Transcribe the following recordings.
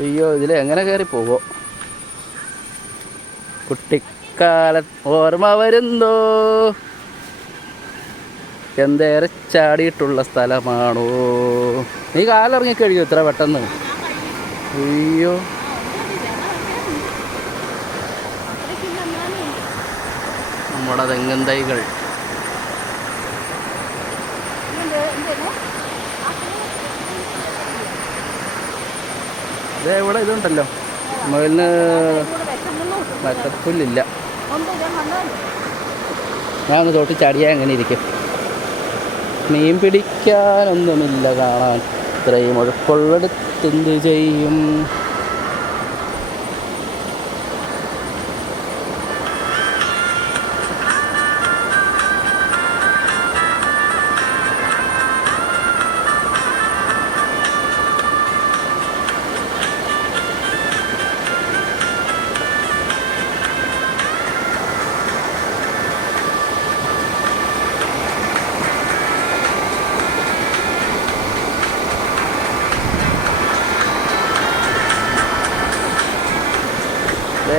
അയ്യോ, ഇതിൽ എങ്ങനെ കയറി പോവോ? കുട്ടിക്കാല ഓർമ്മ വരുന്നോ, എന്തേറെ ചാടിയിട്ടുള്ള സ്ഥലമാണോ. നീ കാലിറങ്ങി കഴിയോ ഇത്ര പെട്ടെന്ന്? അയ്യോ, നമ്മുടെ തെങ്ങൻ തൈകൾ. അതേ ഇവിടെ ഇതുണ്ടല്ലോ, മുകളിന് മറ്റപ്പുല്ലില്ല. ഞാൻ ഒന്ന് തോട്ടി ചാടിയാൽ എങ്ങനെ ഇരിക്കും? മീൻ പിടിക്കാനൊന്നുമില്ല കാണാൻ, ഇത്രയും ഒഴുക്കുള്ളടുത്ത് എന്ത് ചെയ്യും?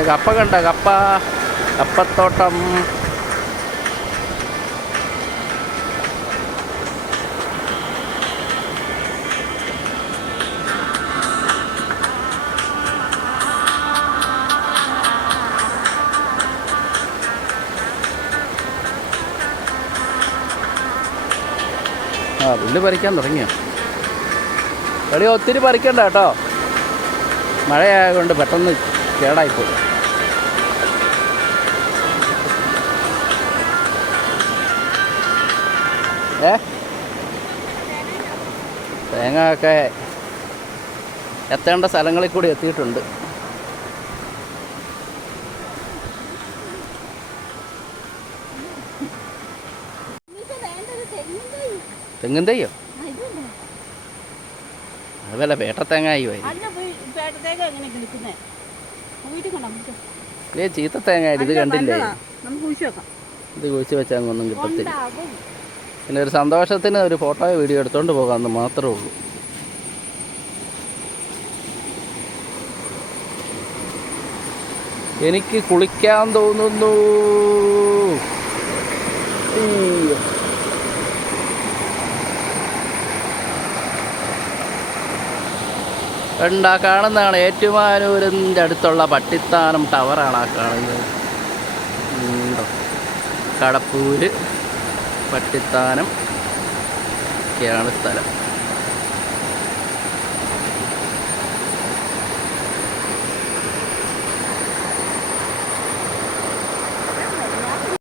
കപ്പ കണ്ട, കപ്പത്തോട്ടം. പുല്ല് പറിക്കാൻ തുടങ്ങിയോ? എടി ഒത്തിരി പറിക്കണ്ട കേട്ടോ, മഴയായതുകൊണ്ട് പെട്ടെന്ന് കേടായിപ്പോയി. തേങ്ങ ഒക്കെ എത്തേണ്ട സ്ഥലങ്ങളിൽ കൂടി എത്തിയിട്ടുണ്ട്. തെങ്ങും തയ്യോ? അതുപോലെ വേട്ടത്തേങ്ങായി വരും. ചീത്ത തേങ്ങ ഇത് കണ്ടില്ലേ? ഇത് കുഴിച്ച് വെച്ചാൽ ഒന്നും കിട്ടത്തില്ല. പിന്നെ ഒരു സന്തോഷത്തിന് ഒരു ഫോട്ടോയോ വീഡിയോ എടുത്തോണ്ട് പോകാമെന്ന് മാത്രമേ ഉള്ളൂ. എനിക്ക് കുളിക്കാൻ തോന്നുന്നു. കാണുന്നതാണ് ഏറ്റുമാനൂരിൻ്റെ അടുത്തുള്ള പട്ടിത്താനം ടവറാണ് ആ കാണുന്നത്. കടപ്പൂര് പട്ടിത്താനം ഒക്കെയാണ് സ്ഥലം.